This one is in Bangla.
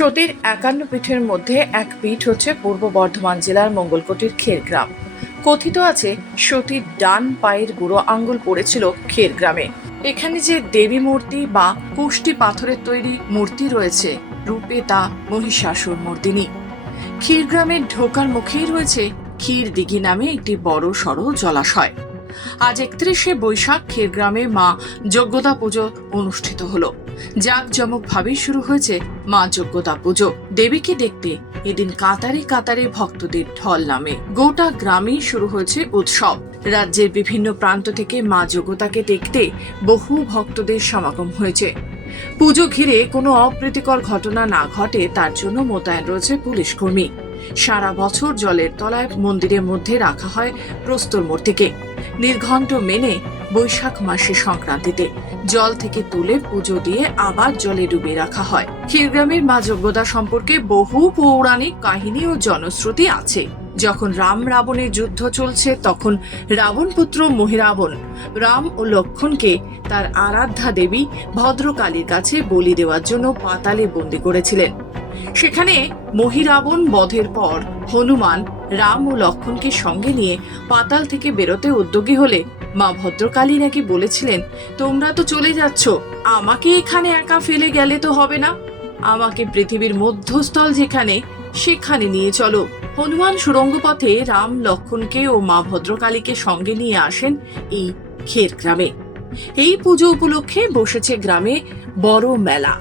সতীর ৫১ পীঠের মধ্যে এক পীঠ হচ্ছে পূর্ব বর্ধমান জেলার মঙ্গলকোটের খেরগ্রাম। কথিত আছে সতীর ডান পায়ের বুড়ো আঙ্গুল পড়েছিল খেরগ্রামে। এখানে যে দেবী মূর্তি বা কুষ্টি পাথরের তৈরি মূর্তি রয়েছে, রূপে তা মহিষাসুর মর্দিনী। ক্ষীরগ্রামের ঢোকার মুখেই রয়েছে ক্ষীর দিঘি নামে একটি বড় সড়ো জলাশয়। আজ ৩১শে বৈশাখ ক্ষীরগ্রামে মা যজ্ঞদা পুজো অনুষ্ঠিত হলো। জাঁকজমকভাবে শুরু হয়েছে মা যজ্ঞদা পুজো। দেবীকে দেখতে এদিন কাতারে কাতারে ভক্তদের ঢল নামে। গোটা গ্রামে শুরু হয়েছে উৎসব। রাজ্যের বিভিন্ন প্রান্ত থেকে মা যজ্ঞদাকে দেখতে বহু ভক্তদের সমাগম হয়েছে। পুজো ঘিরে কোনো অপ্রীতিকর ঘটনা না ঘটে তার জন্য মোতায়েন রয়েছে পুলিশ কর্মী। সারা বছর জলের তলায় মন্দিরের মধ্যে রাখা হয় প্রস্তর মূর্তিকে। নির্ঘণ্ট মেনে বৈশাখ মাসে সংক্রান্তিতে জল থেকে তুলে পুজো দিয়ে আবার জলে ডুবিয়ে রাখা হয়। ক্ষীরগ্রামের মা যজ্ঞদা সম্পর্কে বহু পৌরাণিক কাহিনী ও জনশ্রুতি আছে। যখন রাম রাবণের যুদ্ধ চলছে তখন রাবণ পুত্র মহিরাবণ রাম ও লক্ষ্মণকে তার আরাধ্যা দেবী ভদ্রকালীর কাছে বলি দেওয়ার জন্য পাতালে বন্দী করেছিলেন। সেখানে মহিরাবণ বধের পর হনুমান রাম ও লক্ষ্মণকে সঙ্গে নিয়ে পাতাল থেকে বেরোতে উদ্যোগী হলে মা ভদ্রকালী নাকি বলেছিলেন, তোমরা তো চলে যাচ্ছ, আমাকে এখানে একা ফেলে গেলে তো হবে না, আমাকে পৃথিবীর মধ্যস্থল যেখানে সেখানে নিয়ে চলো। হনুমান সুড়ঙ্গ পথে রাম লক্ষ্মণকে ও মা ভদ্রকালীকে সঙ্গে নিয়ে আসেন এই খেরগ্রামে। এই পুজো উপলক্ষে বসেছে গ্রামে বড় মেলা।